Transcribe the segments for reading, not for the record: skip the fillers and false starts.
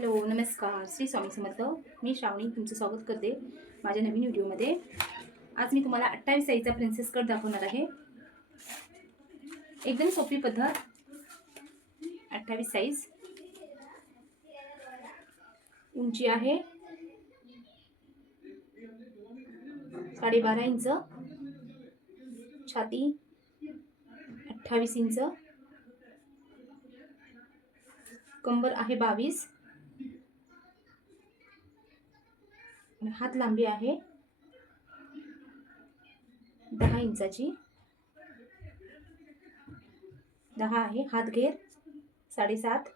Hello, नमस्कार. श्री स्वामी समर्थ. मी श्रावणी तुमचं स्वागत करते माझ्या नवीन व्हिडिओमध्ये. आज मी तुम्हाला 28 साईजचा प्रिन्सेस कट दाखवणार आहे. एकदम सोपी पद्धत. 28 साईज. उंची आहे 12.5 इंच, छाती 28 इंच, कंबर आहे 22, हात लांबी आहे 10 इंचाची, 10 आहे. हात घेर 7.5,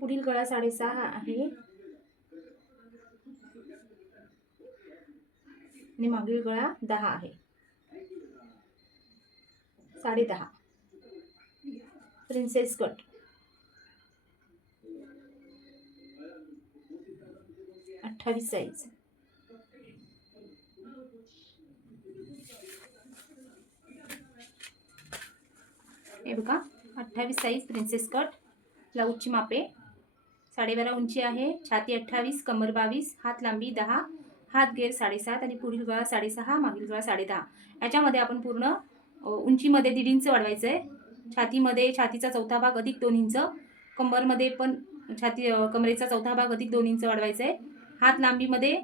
पुढील गळा 6.5 आहे आणि मागील गळा 10 आहे. 10.5 प्रिन्सेस कट. 28 साईज. हे बघा, 28 साईज प्रिन्सेस कट. ब्लाऊजची मापे 12.5 उंची आहे, छाती 28, कमर 22, हात लांबी 10, हात घेर 7.5 आणि पुढील गळा 6.5, मागील गळा 10.5. याच्यामध्ये आपण पूर्ण उंचीमध्ये 1.5 इंच वाढवायचं आहे. छातीमध्ये छातीचा चौथा भाग अधिक 2 इंच, कंबरमध्ये पण कमरेचा चौथा भाग अधिक 2 इंच वाढवायचा आहे. हात लांबीमध्ये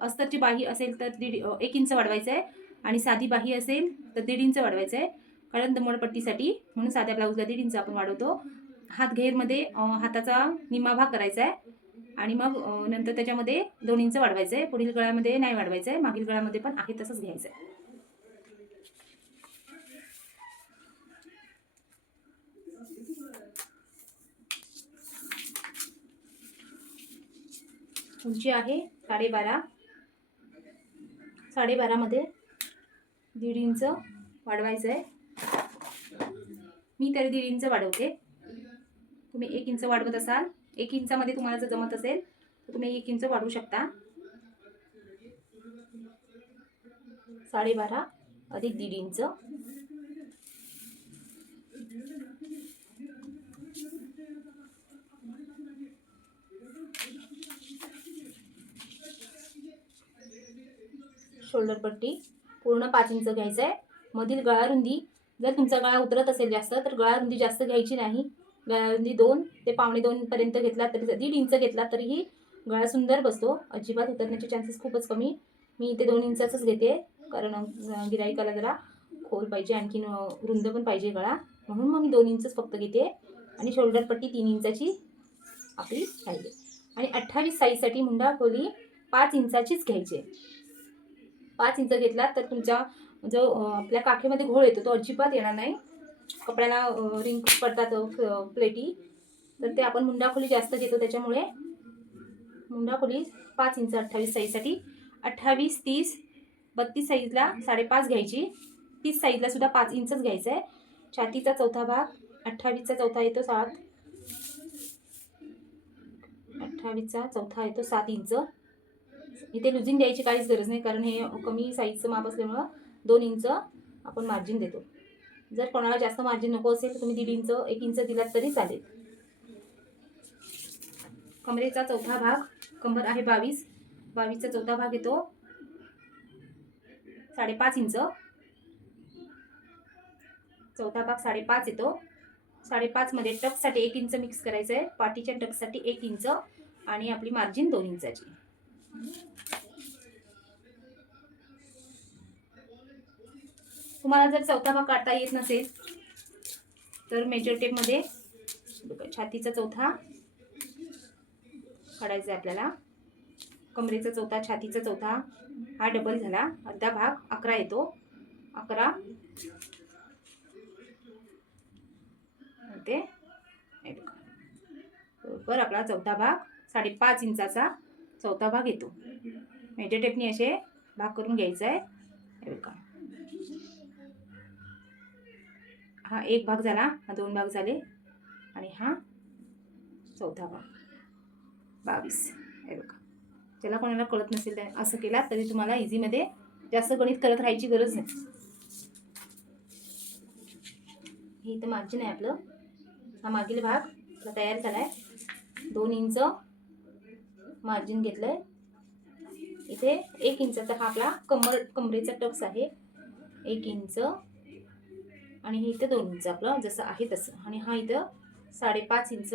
अस्तरची बाही असेल तर 1 इंच वाढवायचं आहे आणि साधी बाही असेल तर 1.5 इंच वाढवायचं आहे, कारण दमडपट्टीसाठी. म्हणून साध्या ब्लाऊजला 1.5 इंच आपण वाढवतो. हात घेरमध्ये हाताचा निम्मा भाग करायचा आहे आणि मग नंतर त्याच्यामध्ये 2 इंच वाढवायचं आहे. पुढील गळ्यामध्ये नाही वाढवायचं आहे, मागील गळ्यामध्ये पण आहे तसंच घ्यायचं आहे. उंची आहे 12.5. 12.5 मध्ये 1.5 इंच वाढवायचं आहे. मी तरी 1.5 इंच वाढवते. तुम्ही 1 इंच वाढवत असाल, 1 इंचामध्ये तुम्हाला जर जमत असेल तर तुम्ही 1 इंच वाढवू शकता. 12.5 अधिक 1.5 इंच. शोल्डर पट्टी पूर्ण 5 इंच घ्यायचं आहे. मधील गळा रुंदी, जर तुमचा गळा उतरत असेल जास्त तर गळा रुंदी जास्त घ्यायची नाही. गळा रुंदी 2 ते 2.25 पर्यंत घेतला तरी, 1.5 इंच घेतला तरीही गळा सुंदर बसतो. अजिबात उतरण्याचे चान्सेस खूपच कमी. मी इथे 2 इंचाचंच घेते, कारण गिराईकाला जरा खोल पाहिजे, आणखीन रुंद पण पाहिजे गळा, म्हणून मग मी 2 इंचच फक्त घेते. आणि शोल्डर पट्टी 3 इंचाची आपली पाहिजे. आणि 28 साईजसाठी मुंडा खोली 5 इंचाचीच घ्यायची. 5 इंच घेतला तर तुमचा जो आपल्या काखेमध्ये घोळ येतो तो अजिबात येणार नाही. कपड्याला रिंग पडतात प्लेटी, तर ते आपण मुंडा खोली जास्त घेतो, त्याच्यामुळे मुंडा खोली 5 इंच 28 साईजसाठी. 28, 30, 32 साईजला 5.5 घ्यायची. 30 साईजला सुद्धा 5 इंचच घ्यायचं आहे. छातीचा चौथा भाग 28चा चौथा येतो 7. 28चा चौथा येतो 7 इंच. इथे लुजिंग द्यायची काहीच गरज नाही, कारण हे कमी साईजचं माप असल्यामुळं 2 इंच आपण मार्जिन देतो. जर कोणाला जास्त मार्जिन नको असेल तर तुम्ही 1.5 इंच 1 इंच दिलात तरी चालेल. कमरेचा चौथा भाग, कंबर आहे 22, 22चा चौथा भाग येतो 5.5 इंच. चौथा भाग 5.5 येतो. 5.5 मध्ये टक्ससाठी 1 इंच मिक्स करायचं आहे. पाठीच्या टक्ससाठी 1 इंच आणि आपली मार्जिन 2 इंचाची. तुम्हाला जर चौथा भाग काढता येत नसेल तर मेजर टेपमध्ये छातीचा चौथा काढायचा आहे आपल्याला. कमरेचा चौथा, छातीचा चौथा, हा डबल झाला. अर्धा भाग 11 येतो. 11 ते बरोबर आपला चौथा भाग 5.5 इंचाचा चौथा भाग येतो. मेजर टेपनी असे भाग करून घ्यायचा आहे. हे बघा, हा 1 भाग झाला, हा 2 भाग झाले आणि हा चौथा भाग 22. हे बघा, ज्याला कोणाला कळत नसेल असं केला तरी तुम्हाला इझीमध्ये जास्त गणित करत राहायची गरज नाही. हे इथं मार्जिन आहे आपलं. हा मागील भाग आपला तयार झाला आहे. 2 इंच मार्जिन घेतलं आहे. इथे 1 इंचाचा हा आपला कमरेचा टक्स आहे. 1 इंच आणि हे इथं 2 इंच आपलं जसं आहे तसं. आणि हा इथं 5.5 इंच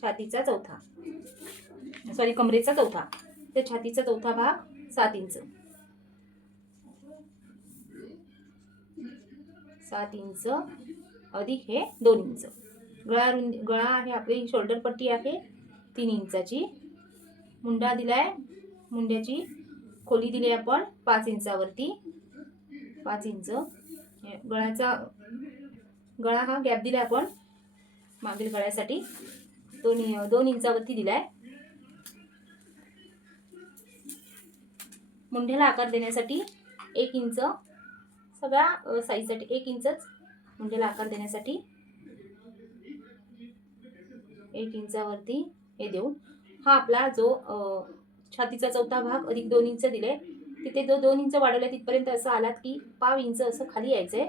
छातीचा चौथा, सॉरी कमरेचा चौथा. ते छातीचा चौथा भाग 7 इंच, 7 इंच अधिक हे 2 इंच. गळा आहे आपली शोल्डर पट्टी आहे 3 इंचाची. मुंडा दिलाय, मुंड्याची खोली दिली आपण 5 इंचावरती, 5 इंच. गळा हा गॅप दिला आपण मागील गळ्यासाठी 2 इंचावरती दिलाय. मुंढ्याला आकार देण्यासाठी 1 इंच, सगळ्या साईजसाठी 1 इंचच मुंढ्याला आकार देण्यासाठी 1 इंचावरती हे देऊन हा आपला जो छातीचा चौथा भाग अधिक 2 इंच दिले, तिथे जो 2 इंच वाढवला तिथपर्यंत असं आलात की 5 इंच असं खाली यायचंय.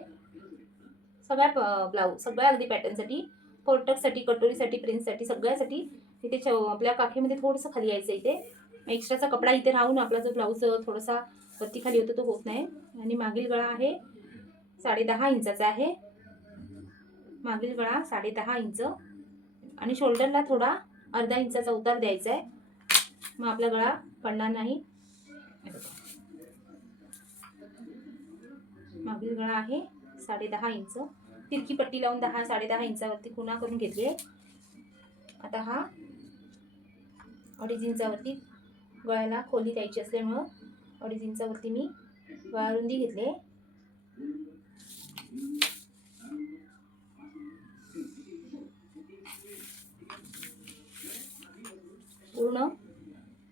सगळ्या ब्लाऊज, सगळ्या अगदी पॅटर्नसाठी, फोरटक्ससाठी, कटोरीसाठी, प्रिन्ससाठी, सगळ्यासाठी तिथे आपल्या काखेमध्ये थोडंसं खाली यायचं. इथे एक्स्ट्राचा कपडा इथे राहून आपला जो ब्लाऊज थोडासा वरती खाली होतो तो होत नाही. आणि मागील गळा आहे 10.5 इंचाचा आहे. मागील गळा 10.5 इंच आणि शोल्डरला थोडा अर्धा इंचाचा उतार द्यायचा आहे, मग आपला गळा पडणार नाही. मागील गळा आहे 10.5 इंच, तिरकी पट्टी लावून 10-10.5 इंचावरती खुणा करून घेतली आहे. आता हा 2.5 इंचावरती गळ्याला खोली द्यायची असल्यामुळं 2.5 इंचावरती मी गळा रुंदी घेतली. पूर्ण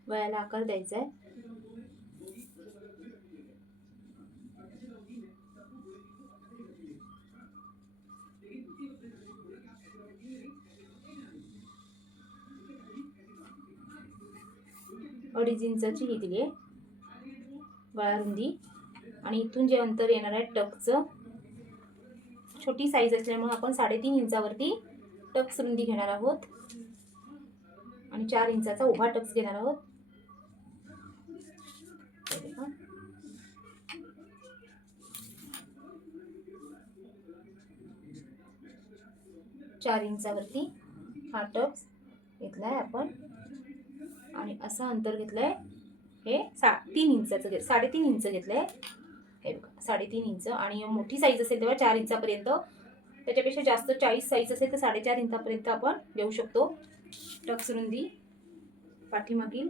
गळ्याला आकार द्यायचा आहे. अडीच इंचाची ही दिली आहे गळा रुंदी. आणि इथून जे अंतर येणार आहे टक्सचं, छोटी साईज असल्यामुळे आपण 3.5 इंचावरती टक्स रुंदी घेणार आहोत आणि 4 इंचाचा उभा टक्स घेणार आहोत. 4 इंचावरती हा टक्स घेतलाय आपण आणि असं अंतर घेतलंय हे 3 इंचाचं 3.5 इंच घेतलंय. हे बघा 3.5 इंच. आणि मोठी साईज असेल तेव्हा 4 इंचापर्यंत, त्याच्यापेक्षा जास्त 40 साईज असेल तर 4.5 इंचापर्यंत आपण घेऊ शकतो टक्स रुंदी पाठीमागील.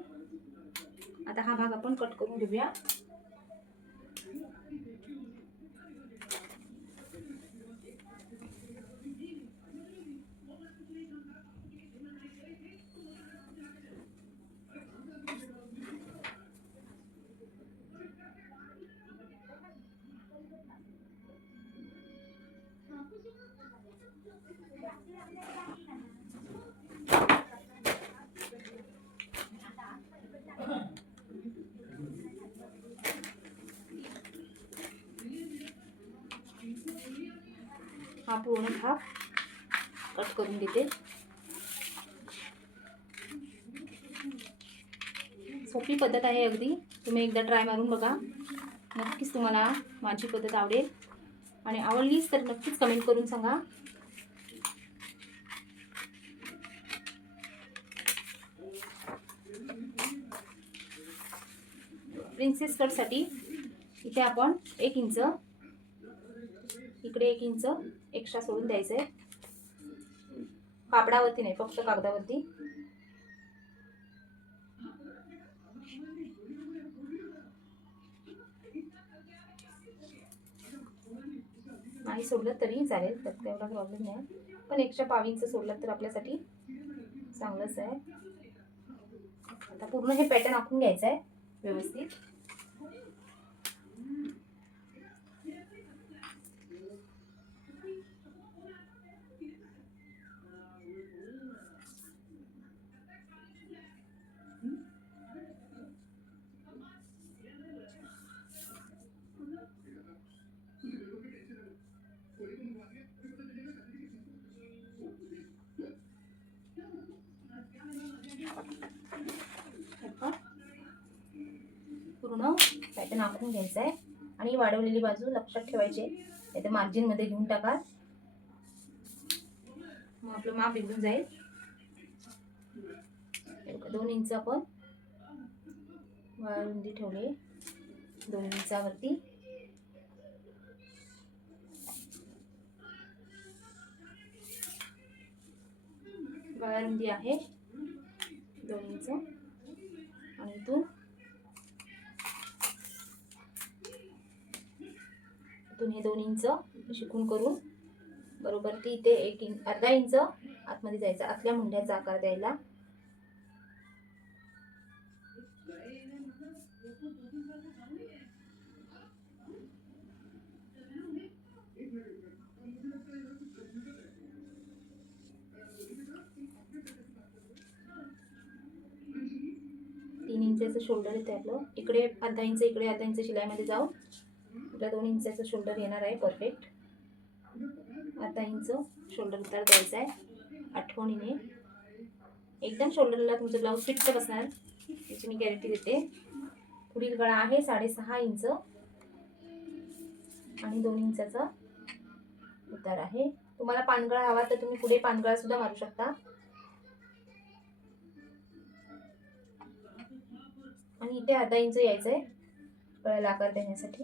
आता हा भाग आपण कट करून घेऊया. हा पूर्ण भाग कट करून घेते. सोपी पद्धत आहे अगदी, तुम्ही एकदा ट्राय मारून बघा. नक्कीच तुम्हाला माझी पद्धत आवडेल आणि आवडलीच तर नक्कीच कमेंट करून सांगा. प्रिन्सेस कटसाठी इथे आपण 1 इंच, इकडे 1 इंच एक्स्ट्रा सोडून द्यायचं आहे. कापडावरती नाही, फक्त कागदावरती. नाही सोडलं तरी चालेल, त्यात एवढा प्रॉब्लेम नाही, पण एक्स्ट्रा 5 इंच सोडलं तर आपल्यासाठी चांगलंच आहे. आता पूर्ण हे पॅटर्न आखून घ्यायचं आहे व्यवस्थित. पूर्ण पॅटर्न आखून घ्यायचा आहे आणि वाढवलेली बाजू लक्षात ठेवायची, नाही तर मार्जिनमध्ये घेऊन टाका, मग आपलं माप बिघडून जाईल. 2 इंच आपण रुंदी ठेवले, 2 इंचावरती. गळा रुंदी आहे 2 इंच आणि इथून हे 2 इंच शिकून करून बरोबर ती इथे अर्धा इंच आतमध्ये जायचं, आतल्या मुंड्याचा आकार द्यायला. तीन इंचाचं शोल्डर येते आपलं, इकडे अर्धा इंच, इकडे अर्धा इंच शिलाईमध्ये जाऊन आपला 2 इंचाचं शोल्डर येणार आहे परफेक्ट. अर्धा इंच शोल्डर उतार द्यायचा आहे आठवणीने. एकदम शोल्डरला तुमचं ब्लाऊज फिट बसणार याची मी गॅरंटी देते. पुढील गळा आहे 6.5 इंच आणि 2 इंचाचा उतार आहे. तुम्हाला पानगळा हवा तर तुम्ही पुढे पानगळा सुद्धा मारू शकता. आणि इथे अर्धा इंच यायचं आहे गळ्याला आकार देण्यासाठी.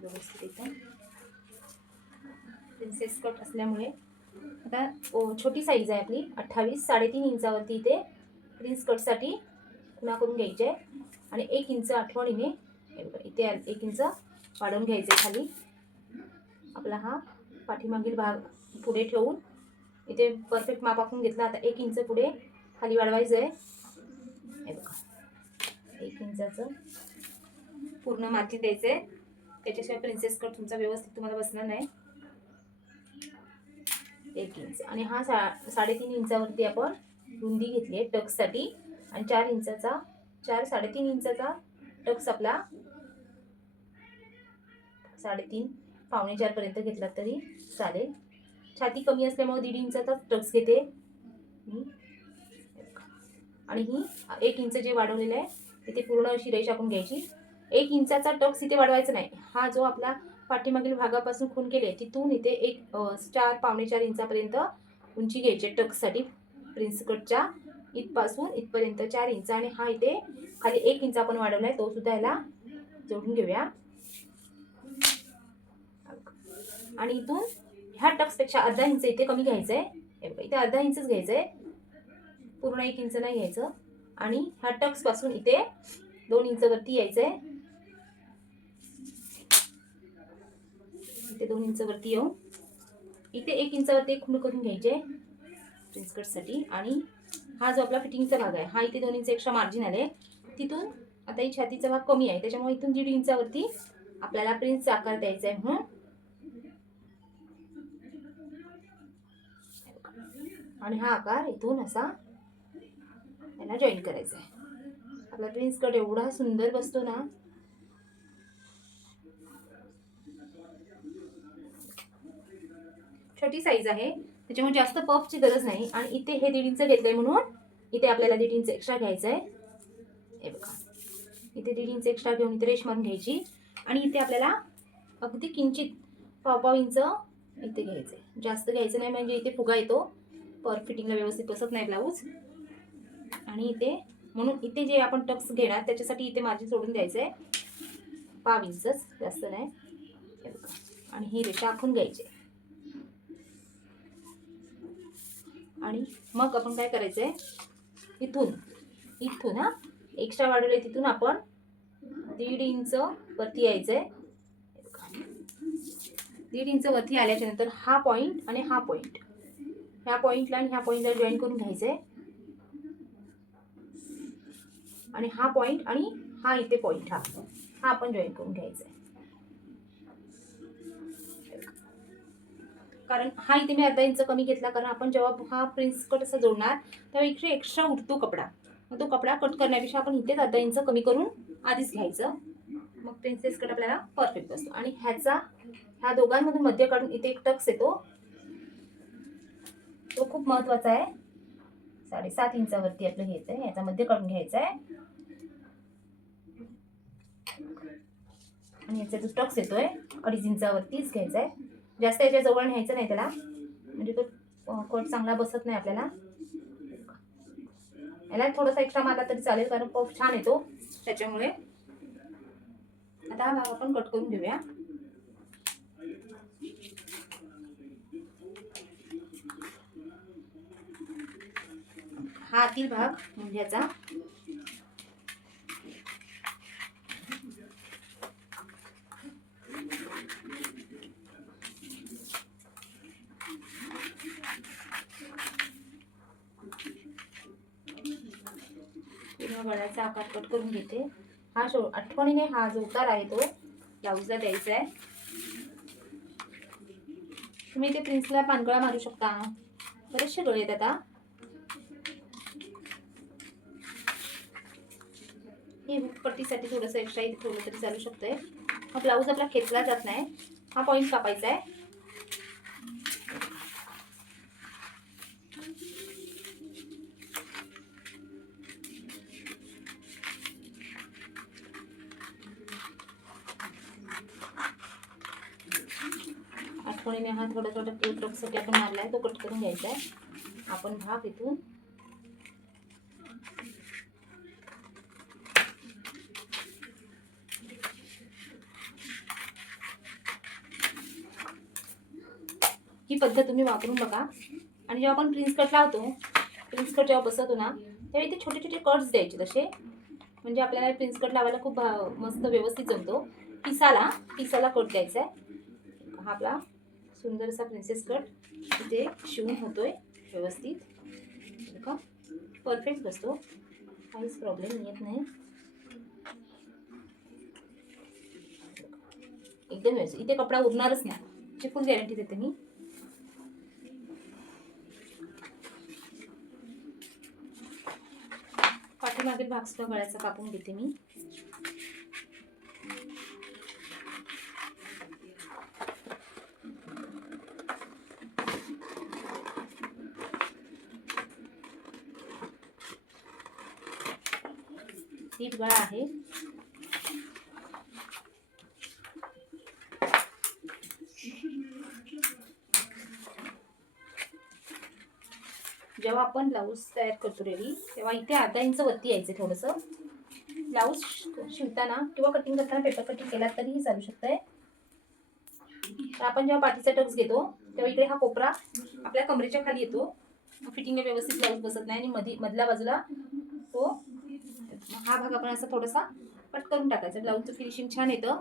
व्यवस्थित एकदम प्रिन्सेस कट असल्यामुळे आता छोटी साईज आहे आपली 28, 3.5 इंचावरती इथे प्रिन्स कटसाठी खुणा करून घ्यायचे आणि 1 इंच आठवणीने इथे 1 इंच वाढवून घ्यायचे खाली. आपला हा पाठीमागील भाग पुढे ठेवून इथे परफेक्ट माप आखून घेतला. आता 1 इंच पुढे खाली वाढवायचं आहे. हे बघा 1 इंचाचं पूर्ण मार्जिन द्यायचं आहे, त्याच्याशिवाय प्रिन्सेस कट तुमचा व्यवस्थित तुम्हाला बसणार नाही. 1 इंच आणि हा 3.5 इंचावरती आपण रुंदी घेतली आहे टक्ससाठी आणि 4 इंचाचा 3.5 इंचाचा टक्स आपला 3.5 पावणे 4 पर्यंत घेतला तरी चालेल. छाती कमी असल्यामुळे 1.5 इंचाचा टक्स घेते आणि ही 1 इंच जे वाढवलेलं आहे तिथे पूर्ण अशी रेष आपण घ्यायची. 1 इंचाचा टक्स इथे वाढवायचा नाही. हा जो आपला पाठीमागील भागापासून खूण केले तिथून इथे 4 पावणे 4 इंचापर्यंत उंची घ्यायची टक्ससाठी. प्रिन्स कटच्या इथपासून इथपर्यंत 4 इंच आणि हा इथे खाली 1 इंच आपण वाढवलाय तो सुद्धा याला जोडून घेऊया. आणि इथून ह्या टक्सपेक्षा अर्धा इंच इथे कमी घ्यायचं आहे. हे बघा इथे अर्धा इंचच घ्यायचं आहे, पूर्ण 1 इंच नाही घ्यायचं. आणि ह्या टक्सपासून इथे 2 इंच वरती यायचं आहे. इथे 2 इंच वरती येऊन इथे 1 इंचावरती खूण करून घ्यायचे प्रिन्स कटसाठी. आणि हा जो आपला फिटिंगचा भाग आहे हा इथे 2 इंच एक्स्ट्रा मार्जिन आले. तिथून आता ही छातीचा भाग कमी आहे त्याच्यामुळे इथून 1.5 इंचावरती आपल्याला प्रिन्सचा आकार द्यायचा आहे म्हणून. आणि हा आकार इथून असा याला जॉईन करायचा आहे. आपला प्रिन्स कट एवढा सुंदर बसतो ना. छोटी साईज आहे त्याच्यामुळे जास्त पफची गरज नाही. आणि इथे हे 1.5 इंच घेतलंय म्हणून इथे आपल्याला 1.5 इंच एक्स्ट्रा घ्यायचं आहे. हे बघा इथे 1.5 इंच एक्स्ट्रा घेऊन इथे रेष मारून घ्यायची आणि इथे आपल्याला अगदी किंचित पाव इंच इथे घ्यायचं आहे. जास्त घ्यायचं नाही म्हणजे इथे फुगा येतो, पर फिटिंगला व्यवस्थित बसत नाही ब्लाऊज. आणि इथे म्हणून इथे जे आपण टक्स घेणार त्याच्यासाठी इथे मार्जिन सोडून द्यायचं आहे पाव इंचच, जास्त नाही. हे बघा आणि ही रेषा आखून घ्यायची. आणि मग आपण काय करायचं आहे इथून हा एक्स्ट्रा वाढवले तिथून आपण 1.5 इंच वरती यायचं आहे. 1.5 इंच वरती आल्याच्या नंतर हा पॉईंट आणि हा पॉईंट, ह्या पॉईंटला आणि ह्या पॉईंटला जॉईन करून घ्यायचं आहे. आणि हा पॉईंट आणि हा इथे पॉईंट हा आपण जॉईन करून घ्यायचा आहे. कारण हा इथे मी अर्धा इंच कमी घेतला कारण आपण जेव्हा हा प्रिन्स कट असा जोडणार तेव्हा इथे एक्स्ट्रा उठतो कपडा. मग तो कपडा कट करण्यापेक्षा आपण इथेच अर्धा इंच कमी करून आधीच घ्यायचं. मग प्रिन्सेस कट आपल्याला परफेक्ट बसतो. आणि ह्या दोघांमधून मध्य काढून इथे एक टक्स येतो, तो खूप महत्वाचा आहे. 7.5 इंचावरती आपलं हे येतंय, याचा मध्य काढून घ्यायचा आहे. आणि याचा जो टक्स येतोय 2.5 इंचावरतीच घ्यायचा आहे. जास्त याच्या जवळ न्यायचं नाही त्याला, म्हणजे तो कट चांगला बसत नाही आपल्याला. याला थोडासा एक्स्ट्रा मारला तरी चालेल, कारण पफ छान येतो त्याच्यामुळे. आता हा भाग आपण कट करून घेऊया. हा आतील भाग मुंढ्याचा. पूर्ण गळ्याचा आकार कट करून घेते. हा आठवणीने हा जो उतार आहे तो ब्लाऊजला द्यायचा आहे. तुम्ही इथे प्रिन्सला पानगळा मारू शकता, बरेचसे गळे आहेत आता. ही पट्टीसाठी थोडंसं एक्स्ट्रा इथे ठेवलं तरी चालू शकतंय. हा ब्लाऊज आपला खेचला जात नाही, हा पॉईंट कापायचा आहे. आठवणीने हा थोडा टक्ससाठी आपण मारलाय तो कट करून घ्यायचा आहे. आपण भाग इथून ही पद्धत तुम्ही वापरून बघा. आणि जेव्हा आपण प्रिन्स कट लावतो, प्रिन्स कट जेव्हा बसवतो ना, तेव्हा इथे छोटे छोटे कट्स द्यायचे तसे, म्हणजे आपल्याला प्रिन्स कट लावायला खूप मस्त व्यवस्थित जमतो. पिसाला कट द्यायचा आहे. हा आपला सुंदर असा प्रिन्सेस कट इथे शिवून होतोय व्यवस्थित, का परफेक्ट बसतो, काहीच प्रॉब्लेम येत नाही. एकदम व्यवस्थित, इथे कपडा उरणारच नाही, याची फुल गॅरंटी देते मी. पाठीमागील भाग सुद्धा गळ्याचा कापून घेते मी. दीड गळा आहे. जेव्हा आपण ब्लाऊज तयार करतो रेडी, तेव्हा इथे अर्धा इंच वरती यायचं थोडंसं. ब्लाऊज शिवताना किंवा कटिंग करताना पेपर कटिंग केला तरीही चालू शकतंय. तर आपण जेव्हा पाठीचा टक्स घेतो तेव्हा इकडे हा कोपरा आपल्या कमरेच्या खाली येतो, फिटिंगला व्यवस्थित ब्लाऊज बसत नाही. आणि मधल्या बाजूला तो हा भाग आपण असा थोडासा कट करून टाकायचा. ब्लाऊजचं फिनिशिंग छान येतं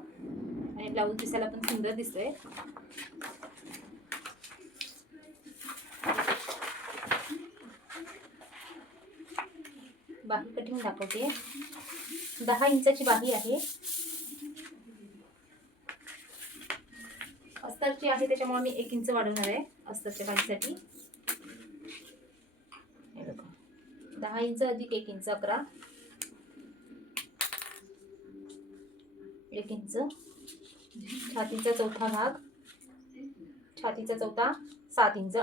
आणि ब्लाऊज दिसायला पण सुंदर दिसतोय. बाही कटिंग दाखवते. 10 इंचाची बाही आहे. अस्तरची आहे त्याच्यामुळे मी 1 इंच वाढवणार आहे अस्तरच्या बाहीसाठी. 10 इंच अधिक 1 इंच 11, 1 इंच. छातीचा चौथा भाग, छातीचा चौथा 7 इंच.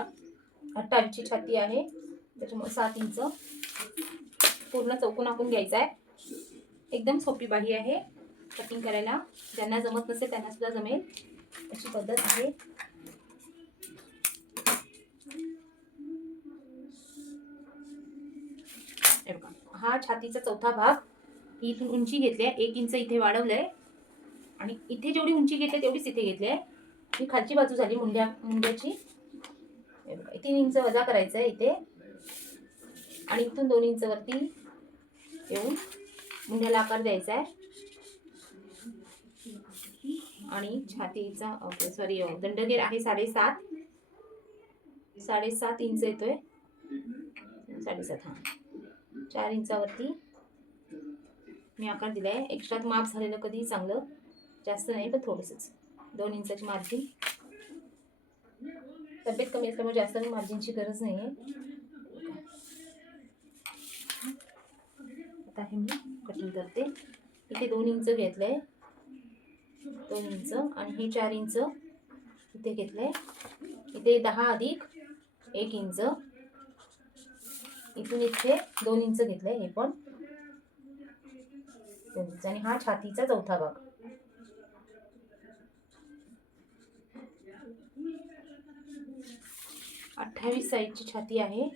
28ची छाती आहे त्याच्यामुळे 7 इंच पूर्ण चौकोन आखून घ्यायचा आहे. एकदम सोपी बाही आहे कटिंग करायला. ज्यांना जमत नसेल त्यांना सुद्धा जमेल अशी पद्धत आहे. हा छातीचा चौथा भाग, इथून उंची घेतली आहे 1 इंच इथे वाढवलंय आणि इथे जेवढी उंची घेतली तेवढीच इथे घेतली आहे. ही खालची बाजू झाली मुंड्याची. 3 इंच वजा करायचं आहे इथे आणि इथून 2 इंच वरती येऊन मुंड्याला आकार द्यायचा आहे. आणि छातीचा दंडगेर आहे 7.5 इंच येतोय. 7.5 हा 4 इंचावरती मी आकार दिलाय. एक्स्ट्रा माप झालेलं कधी चांगलं, जास्त नाही पण थोडंसंच. 2 इंचाची मार्जिन. तब्येत कमी असल्यामुळे जास्त मार्जिनची गरज नाही आहे. आता हे मी कटिंग करते. इथे 2 इंच घेतलंय 2 इंच आणि हे 4 इंच इथे घेतलंय. इथे 10 अधिक 1 इंच, इथून इथे 2 इंच घेतलंय, हे पण 2 इंच. आणि हा छातीचा चौथा भाग. अठ्ठावीस साईजची छाती आहे.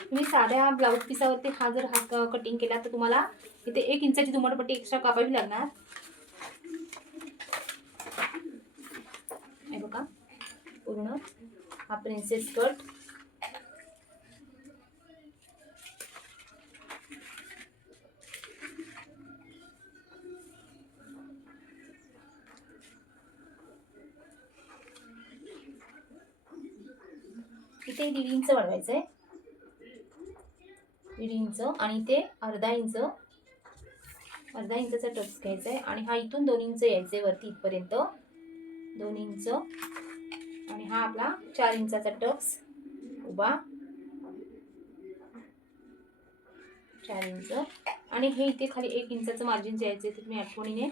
तुम्ही साध्या ब्लाऊज पिसावरती हा जर हात कटिंग केला तर तुम्हाला इथे 1 इंचाची दुमडपट्टी एक्स्ट्रा कापावी लागणार. हे बघा, पूर्ण हा प्रिन्सेस कट. इथे 1.5 इंच वाढवायचं आहे, 1.5 इंच. आणि इथे अर्धा इंचचा टक्स घ्यायचा आहे. आणि हा इथून 2 इंच यायचे वरती इथपर्यंत, 2 इंच. आणि हा आपला 4 इंचाचा टक्स उभा, 4 इंच. आणि हे इथे खाली 1 इंचाचं मार्जिन द्यायचं आहे तुम्ही आठवणीने.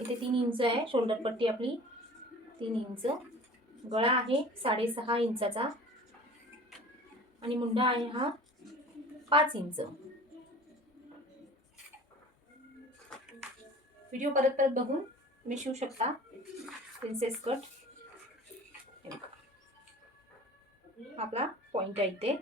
इथे 3 इंच आहे शोल्डर पट्टी आपली, 3 इंच. गळा आहे 6.5 इंचाचा आणि मुंडा आहे हा 5 इंच. व्हिडिओ परत बघून तुम्ही शिवू शकता प्रिन्सेस कट. आपला पॉइंट आहे इथे.